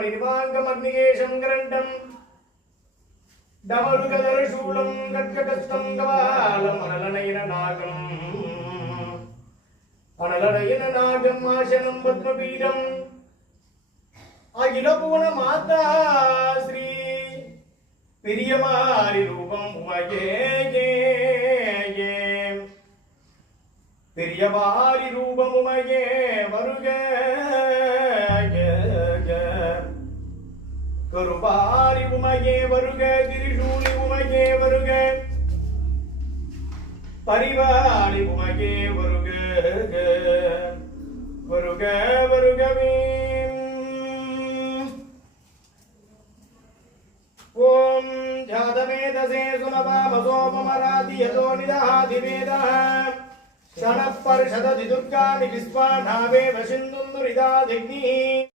மணிவாங்கமக்னிகேஷம் கரண்டம். டமருகதரசூலம் கற்ககஸ்தம் கவாலம் மணலனையின நாகம். மணலடையின நாகம் ஆசனம் பத்மபீடம். அகில பூன மாதா ஸ்ரீ பெரியமாரி ரூபம் உமையே பெரியமாரி ரூபம் உமையே வருகே. கருவாரி உமகே வருக திரிசூலி உமகே வருக பரிவாரி உமகே வருக கே. வருக வருகவே ॐ जातवेदसे सुनवामसोपमराति यतो निदहाति वेदः क्षणः पर्षदति दुर्गाणि विस्वाढावेव सिन्धुन्दुरिदाधिग्निः